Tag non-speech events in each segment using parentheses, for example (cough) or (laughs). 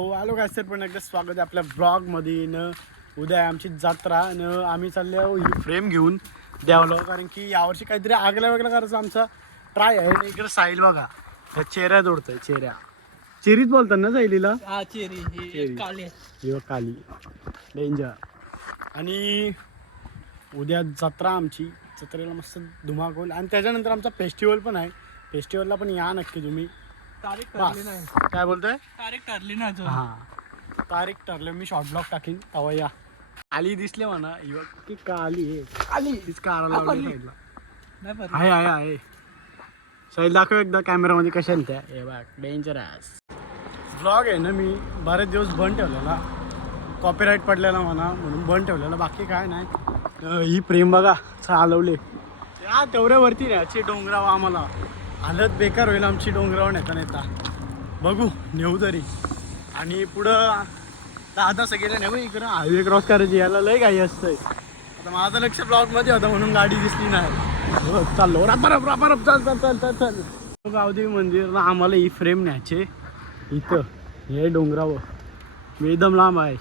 हो आलो काय सर पण एकदा स्वागत आहे आपल्या ब्लॉगमध्ये न उद्या आमची जत्रा न आम्ही चाललो ही फ्रेम घेऊन द्यावलो कारण की यावर्षी काहीतरी आगल्या वेगळा करायचा आमचा. ट्राय आहे इकडे साईल बघा त्या चेहऱ्या जोडतोय चेहऱ्या. चेरीच बोलतात ना साईलीला हा चेरी. काली किंवा काली. डेंजर आणि उद्या जत्रा आमची. जत्रेला मस्त धुमाक होईल आणि त्याच्यानंतर आमचा फेस्टिवल पण आहे. फेस्टिवलला पण या नक्की तुम्ही. तारीख. ठरली नाही. काय बोलताय? तारीख ठरली ना अजून. हा. तारीख ठरले. मी शॉर्ट ब्लॉक टाकीन. तवा या. आली दिसले म्हणा. युवक की का आली? आहे आली. तीच कार लावली. साईडला. नाही. आहे आहे आहे. साईड दाखव एकदा कॅमेरामध्ये कशा आहेत त्या. हे बघ डेंजरस ब्लॉग आहे ना मी. बरेच दिवस बंद ठेवलेला. कॉपीराईट पडलेला म्हणा म्हणून बंद ठेवलेला. बाकी काय नाही. अं, ही प्रेम बघा चालवले. या तेवढ्यावरती न्यायची डोंगराव आम्हाला. हालत बेकार होईल आमची डोंगरावर नेता नेता बघू नेऊ तरी. आणि पुढं दहा दहा सगळ्याला नेऊ इकडं हायवे क्रॉस करायची याला लय काही असतंय. आता माझं लक्ष ब्लॉगमध्ये होतं म्हणून गाडी दिसली नाही. हो, चाललो. रापारप रापारप चाल चाल चाल चाल चाल. गावदेवी मंदिरला आम्हाला ही फ्रेम न्यायचे इथं हे डोंगरावर. मी एकदम लांब आहे.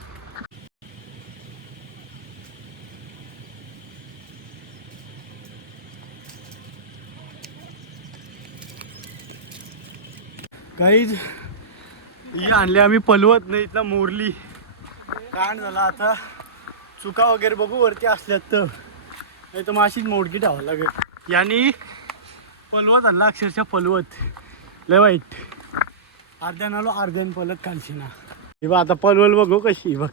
काहीच ही आणली आम्ही पलवत नाही इथला मोरली. कांड झाला आता. चुका वगैरे बघू वरती असल्यात तर. नाही तर मग अशीच मोडकी ठेवावं लागेल. यांनी पलवत आणला अक्षरशः पलवत. लय वाईट. अर्ध्यान आलो अर्ध्यान पलत कालशी ना हे आता पलवल बघू कशी बघ.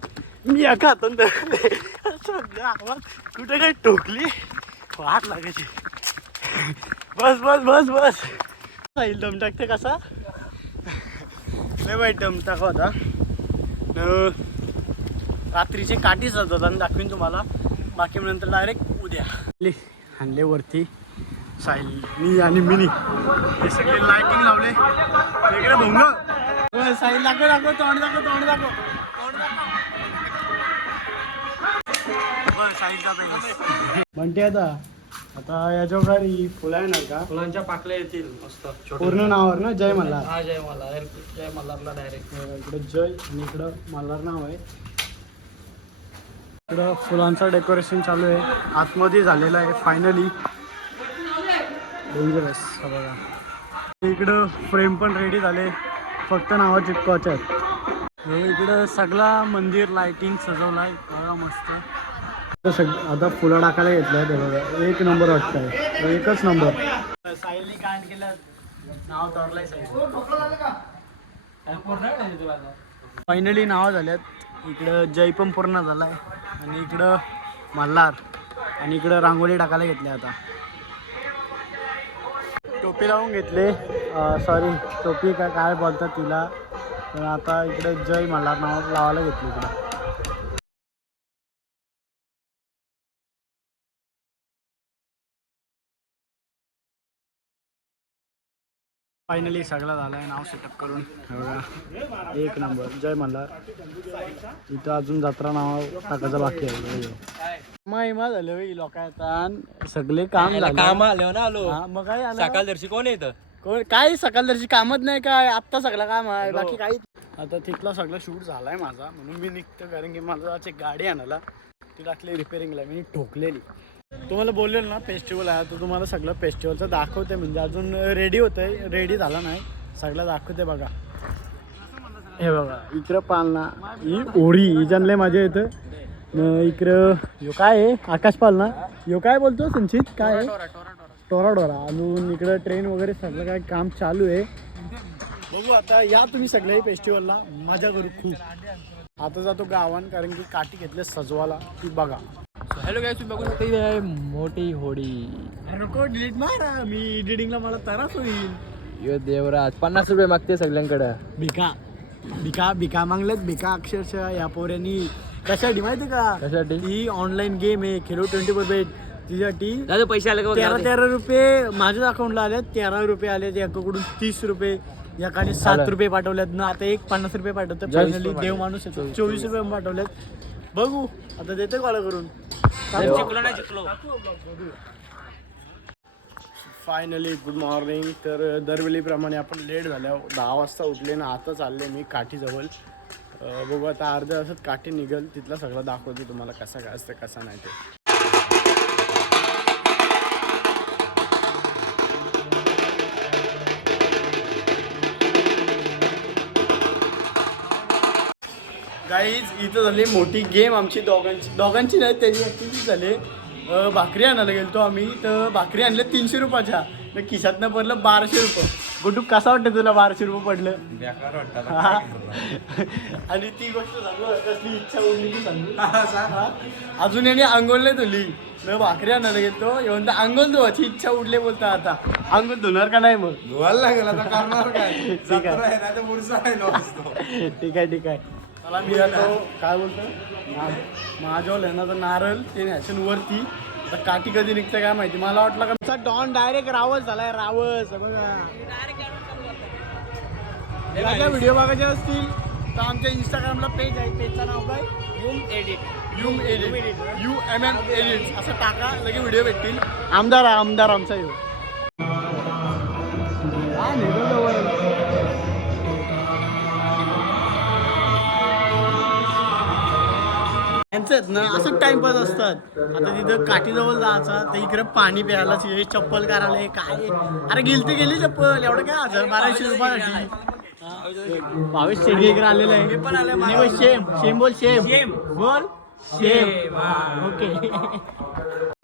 मी एका हातून आवाज कुठे काही टोकली? वाट लागायची. बस बस बस बस. दम टाकते कसा? लय वाईट टाका होता रात्रीचे काठी सजवताना दाखवीन तुम्हाला. बाकी नंतर डायरेक्ट उद्या. ले आणले वरती साहिल मी आणि मिनी. हे सगळे लायटिंग लावले. वेगळे भोंग. साहिल साईल दाखव दाखव तोंड दाखव तोंड दाखव. तोंड दाखव म्हणते आता. आता याच्या घरी फुलं येणार का? फुलांच्या पाकल्या येतील मस्त पूर्ण नावावर ना? जय मल्हार. हा जय मल्हार. जय मल्हारला डायरेक्ट इकडं जय आणि इकडं मल्हार नाव आहे. इकडं फुलांचं डेकोरेशन चालू आहे. आतमध्ये झालेलं आहे फायनली डेंजरस बघा. इकडं फ्रेम पण रेडी झाले. फक्त नावं चिटकवायचे आहेत. इकडं सगळा मंदिर लाइटिंग सजवलं आहे बघा मस्त. सग आता फुलं टाकायला घेतलं ते बघा. एक नंबर वाटतं आहे एकच नंबर. साईलने काय केलं. नाव तरलंय फायनली नावं झाल्यात. इकडं जय पण पूर्ण झाला आहे आणि इकडं मल्हार. आणि इकडं रांगोळी टाकायला घेतली आता. टोपी लावून घेतले. सॉरी टोपी का काय बोलतात तिला. पण आता इकडे जय मल्हार नाव लावायला घेतली इकडं. फायनली सगळं झालं आहे नाव सेटअप करून. बघा एक नंबर जय मल्हार. इथं अजून जत्रा नाव टाकायचं बाकी आहे. महिमा झालं लोक येतात सगळे काम झालं. काम आलो ना आलो. हा, मग काय आलं? सकाळ दर्शी कोण येतं कोण? काय सकाळची कामच नाही काय आत्ता सगळं काम आहे बाकी काही आता तिथला सगळं शूट झालाय माझा म्हणून मी निघतो कारण की माझा आज एक गाडी आणायला ती टाकली रिपेअरिंगला मी ठोकलेली. तुम्हाला बोललेलं ना फेस्टिवल आहे तर तुम्हाला सगळं फेस्टिवलचं दाखवते. म्हणजे अजून रेडी होतंय. रेडी झाला नाही. सगळं दाखवते बघा. हे बघा इकडं पालना. ही ओढी ही जनले माझ्या इथं इकडं यो काय आहे? आकाश पालना. यो काय बोलतो संचित? काय आहे? टोरा टोरा अजून इकडं ट्रेन वगैरे सगळं काय काम चालू आहे. बघू आता या तुम्ही सगळ्याही फेस्टिवलला मजा करू खूप. आता जातो गावान कारण की काठी घेतले सजवाला. ती बघा. हॅलो काय तुम्ही बघू शकता इथे आहे मोठी होडी. नको डिलीट मारा मी एडिटिंगला मला त्रास होईल. यो देवराज पन्नास रुपये मागते सगळ्यांकडं. भिका भिका भिका मागल्यात भिका अक्षरशः या पोऱ्यांनी. कशासाठी माहिती का? कशासाठी? ही ऑनलाईन गेम आहे खेलो ट्वेंटी फोर बेट तिच्यासाठी दादा पैसे आले का बघ तेरा. तेरा रुपये माझ्याच अकाउंटला आले तेरा रुपये आले एकाकडून तीस रुपये एकाने सात. रुपये पाठवल्यात ना आता एक पन्नास रुपये पाठवतात चोवीस फायनली रुपये देव माणूस येतो. चोवीस रुपये. पाठवल्यात बघू आता देते कॉल करून. जिंकलो नाही जिंकलो. फायनली गुड मॉर्निंग तर दरवेळीप्रमाणे आपण लेट झाल्या दहा वाजता उठले ना आता चालले मी काठीजवळ. बघू आता अर्ध्या तासात काठी निघल तिथला सगळं दाखवतो तुम्हाला कसा काय असतं कसा नाही ते. गाईज इथं झाली मोठी गेम आमची दोघांची. दोघांची नाही त्याची ॲक्टिव्हिटी झाली. भाकरी आणायला गेलतो आम्ही. तर भाकरी आणल्या तीनशे रुपयाच्या. तर खिशातनं पडलं बाराशे रुपये. गुड्डू कसा वाटतं तुला बाराशे रुपये पडलं. आणि ती गोष्ट सांगू कसली इच्छा उरली ती सांगू. हा. अजून याने अंघोळ नाही धुली. मी भाकरी आणायला गेलतो. येऊन तर अंघोळ धुवायची इच्छा उडली बोलता आता. अंघोळ धुणार का नाही मग? धुवायला लागेल आता करणार काय? ठीक आहे. (laughs) ठीक आहे ठीक आहे. मला मी आता काय बोलतो? माझ्यावर तर नारळ ते न्याशन वरती. आता काठी कधी निघतं काय माहिती? मला वाटलं का डॉन डायरेक्ट रावस झालाय रावस बघा. काय व्हिडिओ बघायचे असतील तर आमच्या इंस्टाग्रामला पेज आहे पेजचं नाव काय? Yum edit yum edit U M M edit असं टाका लगे व्हिडिओ भेटतील. आमदार आमदार आमचा येऊ. यांचंच ना असंच टाइमपास असतात. आता तिथं काठीजवळ जायचा तर इकडे पाणी प्यायला हे चप्पल करायला हे काय अरे गेलते गेली चप्पल. एवढं काय हजार बाराशे रुपयासाठी भावेश शेडगे इकडे आलेलं आहे. नाही बघ, शेम. शेम बोल शेम. बोल शेम. ओके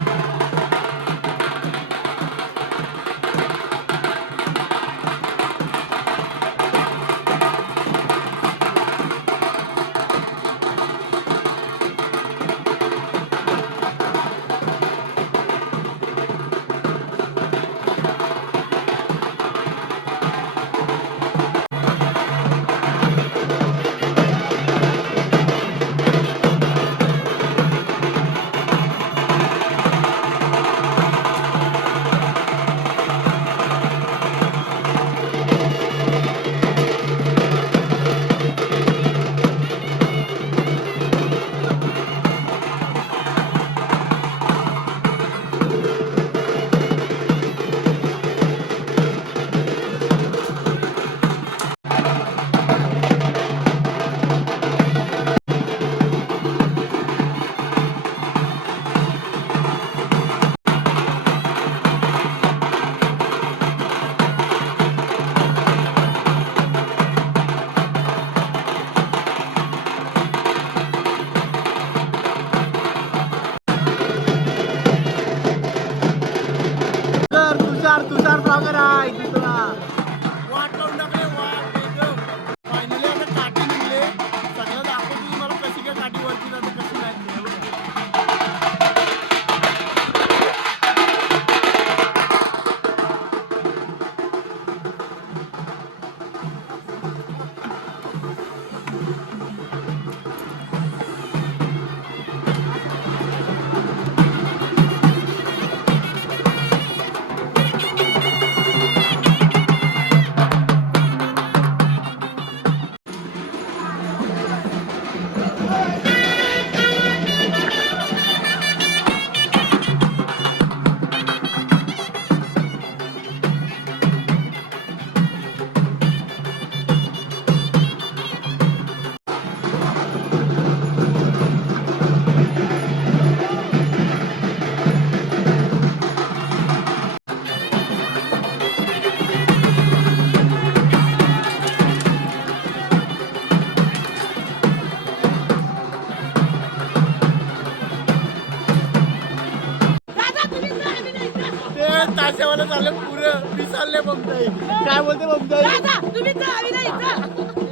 पुरं विसरले बघताय काय बोलते बघताय तुम्ही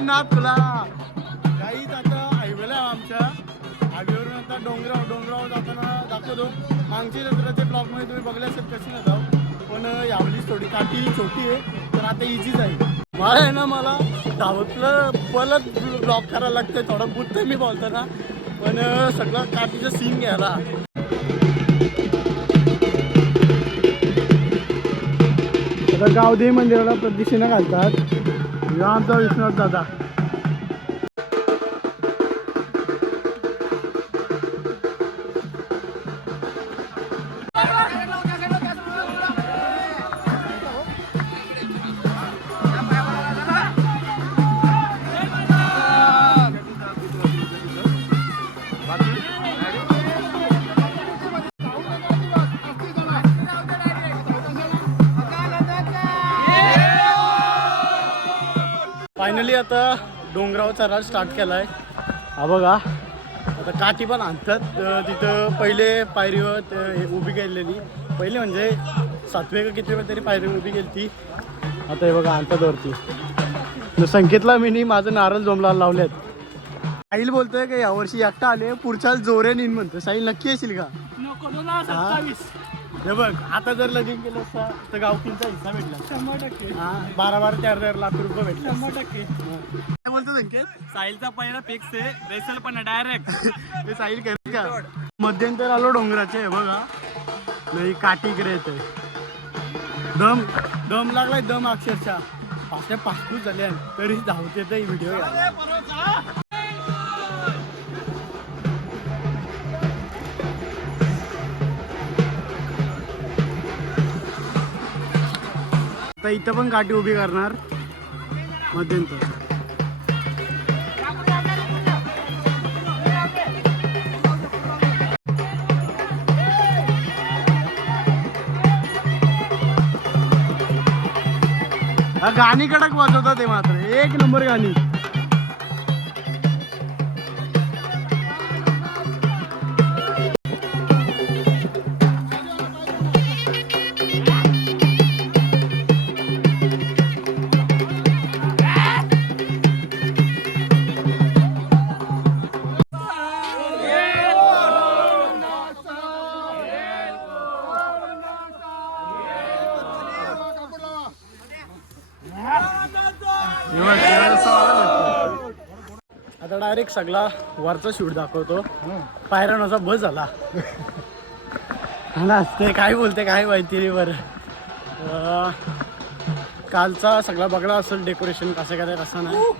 नाथ तुला गाईच आता हायवेला आमच्या. हायवेवरून आता डोंगराव डोंगराव जाताना दाखवतो. मागच्या जत्राच्या ब्लॉकमध्ये तुम्ही बघले असेल कशी न पण यावेळी थोडी काठी छोटी आहे तर आता इझीच आहे मला आहे ना मला धावतलं परत ब्लॉक करायला लागतंय. थोडं बुद्ध मी बोलताना पण सगळं काठीचं सीन घ्यायला. तर गावदेवी मंदिराला प्रदक्षिणा घालतात. ह्यो आमचा विश्वनाथ फायनली आता डोंगरावर चढायला स्टार्ट केलाय. हा बघा. आता काठी पण आणतात. तिथं पहिले पायरीवर हे उभी केलेली. पहिले म्हणजे सातवे का कितवे तरी पायरी उभी केली ती. आता हे बघा आणतात वरती. संकेतला मी माझं नारळ जोमला लावलेत. साहिल बोलतोय का यावर्षी एकटा आले पुढच्या जोरे नेईन म्हणतो साहिल नक्की येशील का? हा? हे बघ आता जर लगीन केलं असता तर गावकींचा हिस्सा भेटला शंभर टक्के. हा बारा बारा चार चार लाख रुपये भेटले शंभर टक्के. काय बोलतो संकेत साहिलचा पहिला फिक्स आहे रेसल पण डायरेक्ट ते साहिल करत का? मध्यंतर आलो डोंगराचे हे बघा. नाही काठी इकडे येते दम दम लागलाय दम अक्षरशः. पाचशे पाचपूस झाले तरी धावते तर व्हिडिओ इथं पण गाठी उभी करणार. मध्यंतर. गाणी कडक वाजवतात ते मात्र. एक नंबर गाणी. आता डायरेक्ट सगळा वरचा शूट दाखवतो. पायरणाचा बस झाला. हा ते काय बोलते काय माहिती बरं. अं, कालचा सगळा बघला असेल डेकोरेशन कसं काय कसं नाही.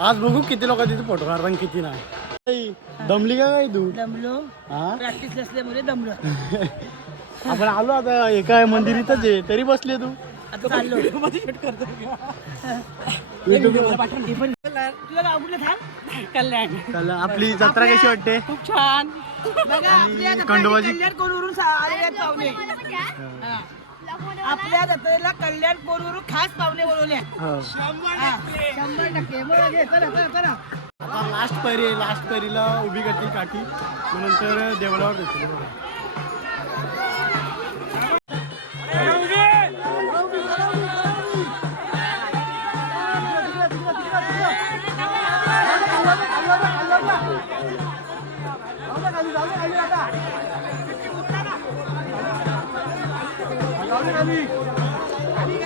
आज बघू किती लोक तिथे फोटो काढतात आणि किती नाही. दमली का काय तू? दमलो. हा? प्रॅक्टिस नसल्यामुळे दमलो. (laughs) आपण आलो आता एका मंदिर इथंच आहे. तरी बसले तू. चाललो. कल्याण. आपली जत्रा कशी वाटते? खूप छान. बघा आपल्या जत्रेला कल्याण हा. आपल्या जत्रेला कोरवरून खास पाहुणे बोलवले. शंभर टक्के. आता लास्ट पैरी आहे लास्ट पैरीला उभी करतील काठी नंतर देवळावर देतील.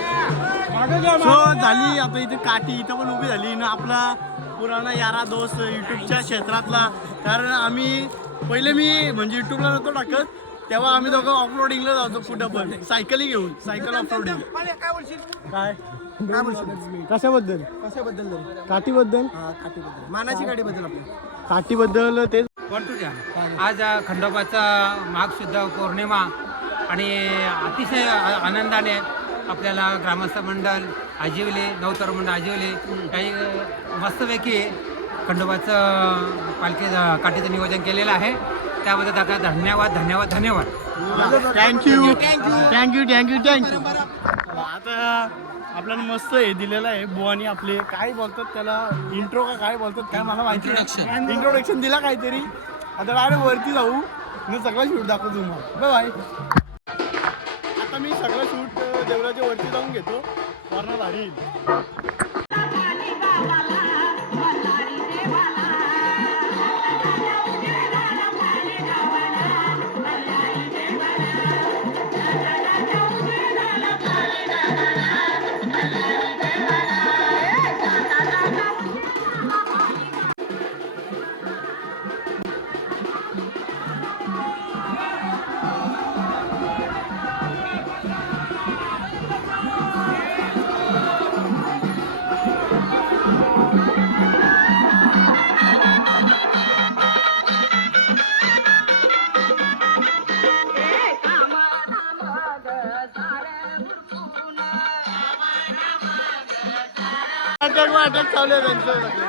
सो झाली आता इथे काठी इथं पण उभी झाली. ना आपला पुराणा यारा दोस्त युट्यूबच्या क्षेत्रातला. कारण आम्ही पहिले मी म्हणजे युट्यूबला नव्हतो टाकत तेव्हा आम्ही दोघं ऑफरोडिंगला जातो कुठं पण. सायकली घेऊन सायकल ऑफरोडिंग काय कशाबद्दल? कशाबद्दल काठीबद्दल? मानाची गाडी बद्दल आपली. काठीबद्दल तेच आज खंडोबाचा माघ शुद्ध पौर्णिमा आणि अतिशय आनंदाने आपल्याला ग्रामस्थ मंडळ आजिवले नवतर मंडळ आजिवले काही मस्तपैकी खंडोबाचं पालखी काठीचं नियोजन केलेलं आहे. त्याबद्दल त्याचा धन्यवाद धन्यवाद धन्यवाद. थँक्यू थँक्यू थँक्यू थँक्यू आता आपल्याला मस्त हे दिलेलं आहे. बुवानी आपले काय बोलतात त्याला? इंट्रो का काय बोलतात काय मला माहिती इंट्रोडक्शन दिला काहीतरी. आता डायरेक्ट वरती जाऊ. मी सगळं शूट दाखवतो तुम्हाला. बाय आता मी सगळं शूट देवळाच्या वरती जाऊन घेतो. वरनं भारी. चालू आहे त्यांचं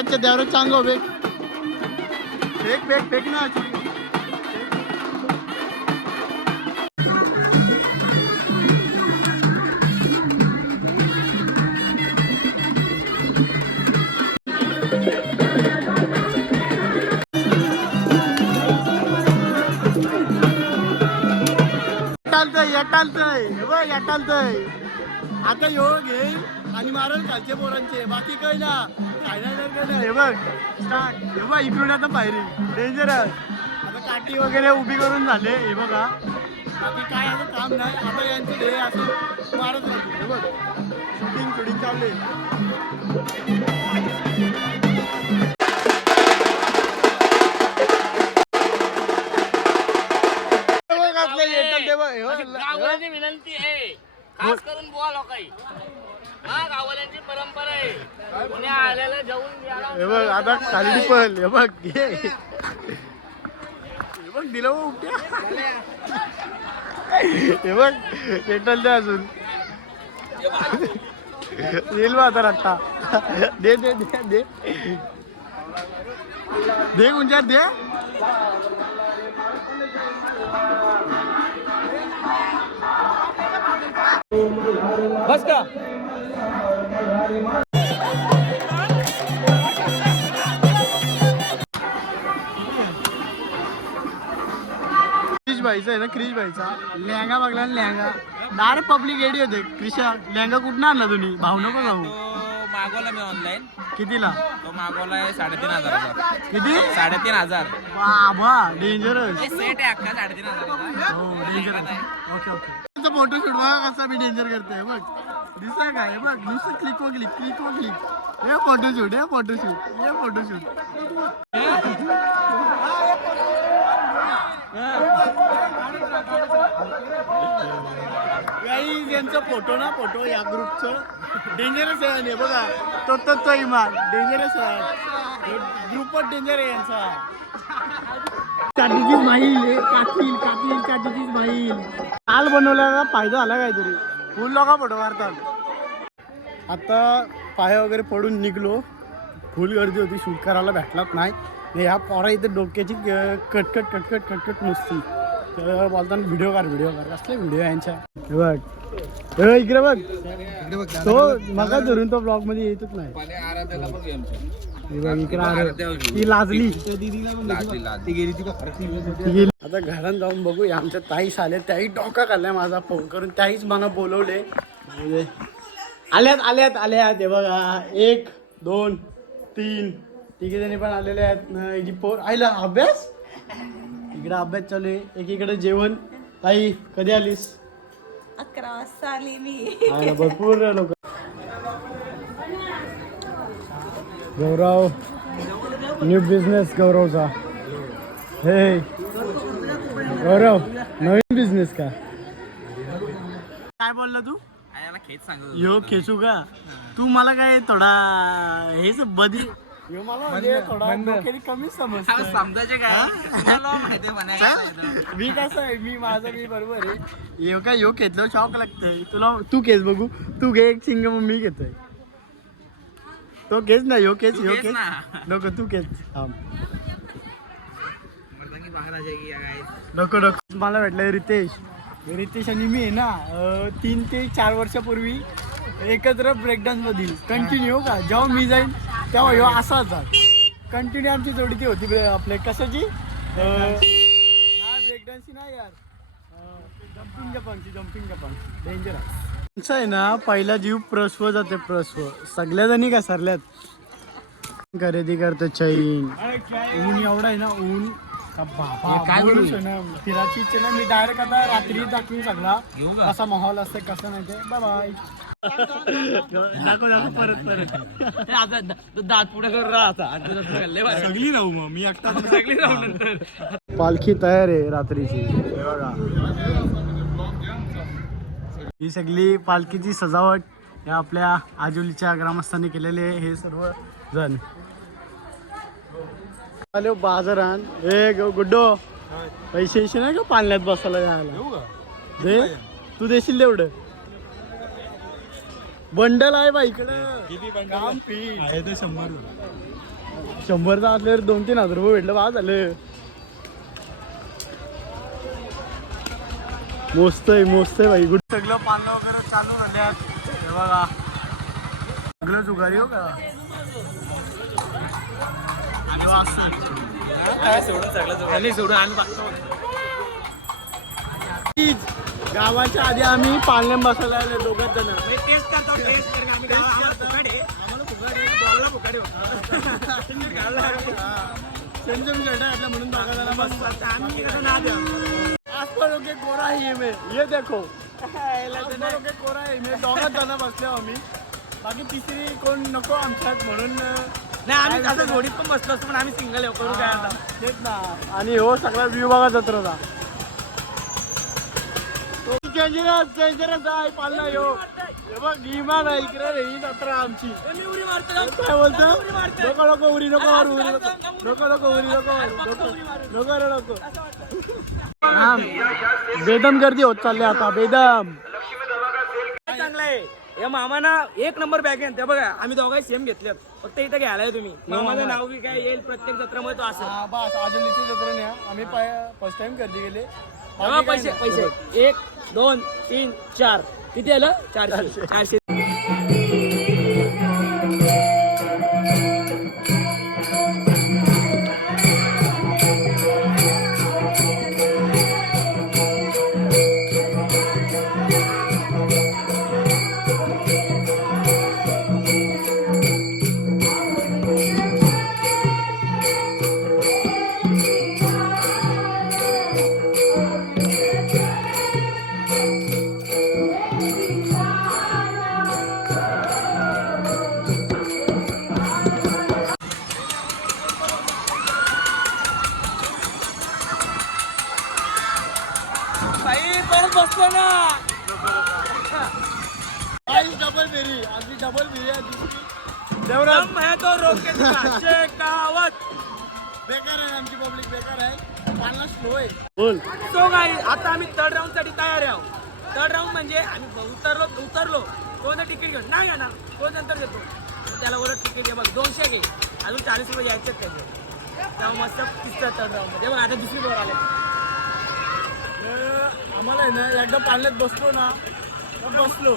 देवराजच्या देवराज चांगो बेक फेक फेक फेक ना. हे आता यो घे आणि मारल खालचे पोरांचे. बाकी काही ना. काय नाही हे बघ. स्टार्ट हे बघ इकडून आता पायरी डेंजरस आता काठी वगैरे उभी करून झाले हे बघा बाकी काय असं काम नाही आता यांचे हे असं मारत राहतो हे बघ. शूटिंग शूटिंग चालले हे बघ आता खाली पण हे बघ घे हे बघ दिलं उपट्या. हे बघ पेटल द्या अजून. येईल बा आता रट्टा. दे दे दे दे. दे गुंजात दे. बस का? क्रिश भाईचा आहे ना क्रिश भाईचा. लेहंगा बघला ना लेहंगा. डायरेक्ट पब्लिक एडी होते. क्रिशा लेहंगा कुठं आणला तुम्ही? भाऊ नको तो मागवला मी ऑनलाईन कितीला? तो मागवलाय साडेतीन हजाराचा किती? साडेतीन हजार. बाबा डेंजरस सेट आहे अख्खा साडेतीन हजाराचा हो danger okay okay photo shoot बघा कसा मी डेंजर करतोय. बघ. दिसा काय? बघ नुसतं क्लिक व क्लिक क्लिक व क्लिक हे फोटो शूट हे फोटो शूट हे फोटो शूट यांचा फोटो ना फोटो या ग्रुपचं डेंजरस आहे आणि बघा तो तो तो इमान. डेंजरस आहे. ग्रुपच डेंजर आहे यांचा. काठीचीच माईल काठी काठी काठीचीच माईल काल बनवल्याला फायदा झाला काहीतरी. फुल लोक फोटो मारतात. आता पाय वगैरे पडून निघलो. फुल गर्दी होती. शूट करायला भेटलाच नाही. ह्या पोरा इथे डोक्याची कटकट कटकट कटकट नुसती. तर बोलताना व्हिडिओ कार व्हिडिओ कार. कसले व्हिडिओ यांच्या? बघ. इकडे बघ. तो मगा धरून तो ब्लॉगमध्ये येतच नाही. ती लाजली आता घरात जाऊन बघू आमच्या ताईस आले. त्याही डोका काढलाय माझा फोन करून. त्याहीच मला बोलवले. आल्यात आल्यात आल्यात हे बघा. एक दोन तीन. तिघे जणी पण आलेले आहेत न, हिची पोर. आईला अभ्यास? इकडे अभ्यास चालू आहे. एकीकडे जेवण. ताई कधी आलीस? अकरा वाजता आली मी. आला भरपूर लोक. गौरव न्यू बिझनेस गौरवचा. हे गौरव नवीन बिझनेस का? काय बोलला तू? यो खेचू का? तू मला काय थोडा हेच बदली यो मला म्हणजे थोडा डोक्याने कमीच समजतो समजायचे काय? तुला माहिती म्हणायचं मी कसं आहे मी माझं मी बरोबर आहे. यो काय यो घेतलं शॉक लागतंय. तुला तू केस बघू. तू घे एक सिंग मग मी घेतोय. तो केस ना यो केस तू यो घेच केस ना. नको तू केस. नको नको. मला भेटलं रितेश. रितेश आणि मी आहे ना तीन ते चार वर्षापूर्वी एकत्र ब्रेकडान्स मधील. कंटिन्यू का? जेव्हा मी जाईन तेव्हा ह्यो असा होता कंटिन्यू आमची जोडी ती होती ब्रे- आपल्या कशाची? ब्रेकडान्सची नाही यार. जम्पिंग जपानची जम्पिंग जपान डेंजर आहे आहे ना पहिला जीव प्रस्व जाते प्रस्व. सगळ्या जणी का सरल्यात? खरेदी करतो चैन. ऊन एवढं आहे ना ऊन. का बाबा काय बोलू? बोलूच आहे ना फिरायची इच्छा ना मी डायरेक्ट आता रात्री दाखवून सगळा घेऊ का? कसा माहोल असते कसं नाही ते. बाय बाय दाखव दाखव परत परत दात पुढे कर राहता सगळी राहू मग मी एकटा सगळी राहू नंतर पालखी तयार आहे रात्रीची. हे सगळी पालखीची सजावट या आपल्या आजुलीच्या ग्रामस्थांनी केलेली आहे हे सर्व जण आलो बाजारात. हे गुड्डो. पैसे पैसे नाही का पाण्यात बसायला जायला दे. तू देशील तेवढं? बंडल आहे बा इकडं. काम पी. आहे ते शंभर शंभरचा असल्यावर दोन तीन हजार रुपये भेटलं बा झालं. मस्त आहे मस्त आहे भाई गुड. सगळं पानं वगैरे चालू झाल्यात हे बघा. सगळं जुगारी हो का? आणि वाजतंय. आणि सोडून आणि तीच गावाच्या आधी आम्ही पालनेम बसायला आलो दोघच जण. घातला म्हणून दोघा जण बसतात आम्ही कसं ना द्या आसपास ओके कोरा आहे मे ये देखो. ओके कोरा आहे मे दोघच जण बसले आम्ही. बाकी तिसरी कोण नको आमच्यात म्हणून नाही आम्ही असं जोडीत पण बसलो असतो पण आम्ही सिंगल करू काय आता? तेच ना. आणि हो सगळा व्ह्यू बघा जत्रेचा. डेंजरस डेंजरस आहे पालना यो. हे बघ इमान आहे इकडे रे ही जत्रा आमची. काय बोलतो? नको नको उरी नको मारू उरी नको. नको नको उरी नको मारू नको. नको रे नको. हा. बेदम गर्दी होत चालली आता बेदम. चांगलं आहे. या मामाना एक नंबर बॅग आहे ते बघा आम्ही दोघांही सेम घेतल्यात फक्त इथं घ्यायला तुम्ही. मामाचं नाव बी काय येईल प्रत्येक जत्रामध्ये तो असं हा बस आजलीची जत्रा नाही हा. आम्ही फर्स्ट टाइम गर्दी गेले पैसे पैसे एक दोन तीन चार. किती आलं? चारशे. चारशे. परत बसतो ना डबल फेरी आधी डबल दुसरी. देवराज. दम है तो रोके शेकावत (laughs) बेकार आहे आमची पब्लिक बेकार आहे. पालना स्लो आहे. बोल. सो गाई आता आम्ही थर्ड राऊंडसाठी तयार आहोत थर्ड राऊंड म्हणजे आम्ही उतरलो उतरलो. तो जर तिकीट घेऊन? नाही घेणार तो नंतर घेतो? तर त्याला बोलत तिकीट घे बघ दोनशे घे. अजून चाळीस रुपये यायचेच त्याचे. तेव्हा मस्त तिसऱ्या थर्ड राऊंडमध्ये. बघ आता दुसरी बोर आले आम्हाला आहे ना एकदा पाण्यात बसलो ना. बसलो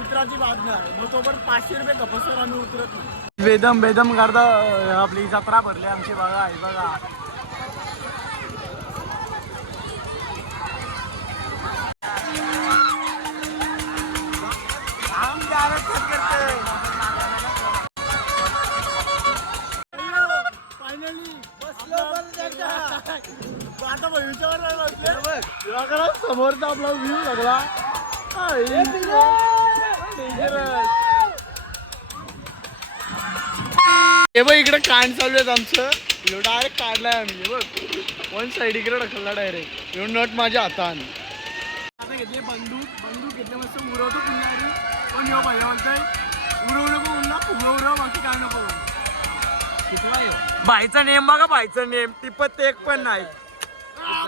उतराची बात नाही. मग तोपर्यंत पाचशे रुपये कपसवर आम्ही उतरत नाही. बेदम बेदम करता आपली जत्रा भरली आमची बघा आहे बघा. हम समोरचा आपला व्ह्यू सगळा आई, dangerous. हे बघ इकडे कांड चालू आहेत आमचं. ह्यो डायरेक्ट काढलाय आम्ही. बघ. वन साईड इकडे ढकलला डायरेक्ट ह्यो नट माझ्या हातान. आता घेतले बंदूक. बंदूक घेतले मस्त. उडवतो पुन्हा पण नको पुन्हा बाकी काय नको. भाईचा नेम बघा भाईचा नेम. टिपत एक पण नाही.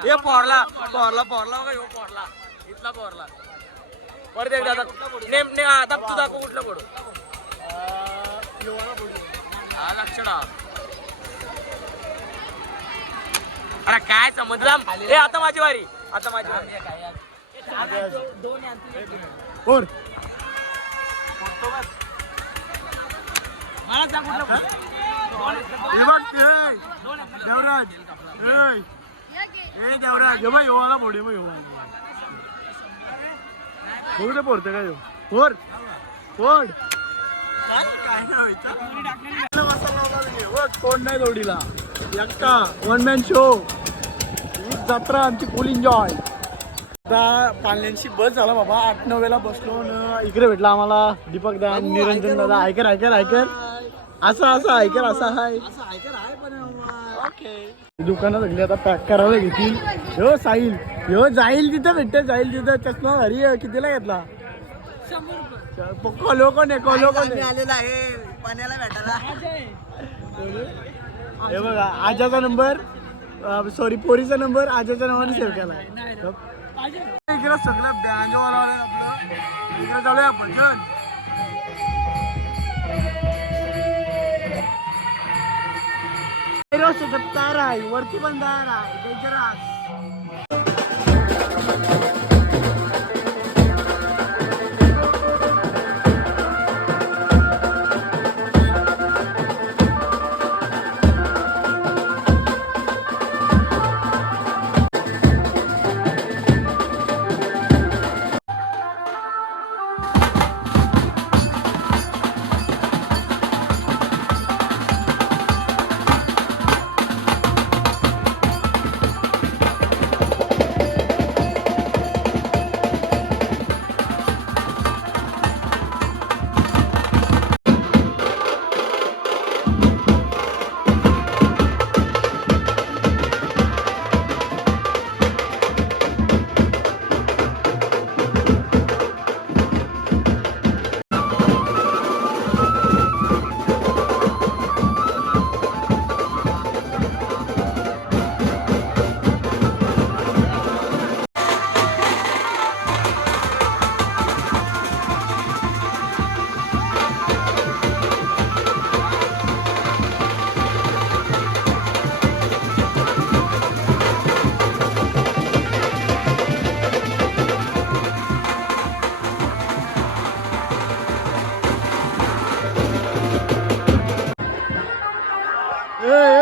हे पोरला पोरला पोरला बघा ह्यो पोरला. इथला पोरला. परत एकदा आता नेम ने आता तू दाखव कुठलं पडू. हा लक्ष. अरे काय समजला? हे आता माझी वारी. आता माझी वारी. और मला सांग कुठलं पडू. हे बघ हे, देवराज. हे. हे हे हे बघ योवाला बघू दे पोरते काय बघ कोण नाही जोडीला. एकटा वन मॅन शो ही जत्रा आमची फुल एन्जॉय आता पालण्यांची बस झाला बाबा. आठ नऊ वेळेला बसलो न इकडे भेटला आम्हाला. दीपक दा निरंजन दादा. ऐकर ऐकर ऐकर असं असं ऐकर असं हाय ओके दुकानं सगळी आता पॅक करायला घेतील. हो साईल हो जाईल तिथं भेटते जाईल तिथं. चष्मा घरी आहे. कितीला घेतला? कोलो कोण आहे? कोलो कोण आहे? आलेला आहे. पाण्याला भेटायला. हे बघा आजाचा नंबर सॉरी पोरीचा नंबर आजाच्या नावाने सेव्ह केला. इकडे सगळं बँड वाला आपलं. इकडे चालूया भजन सेटअप तयार आहे वरती पण तयार आहे डेंजरस ಏ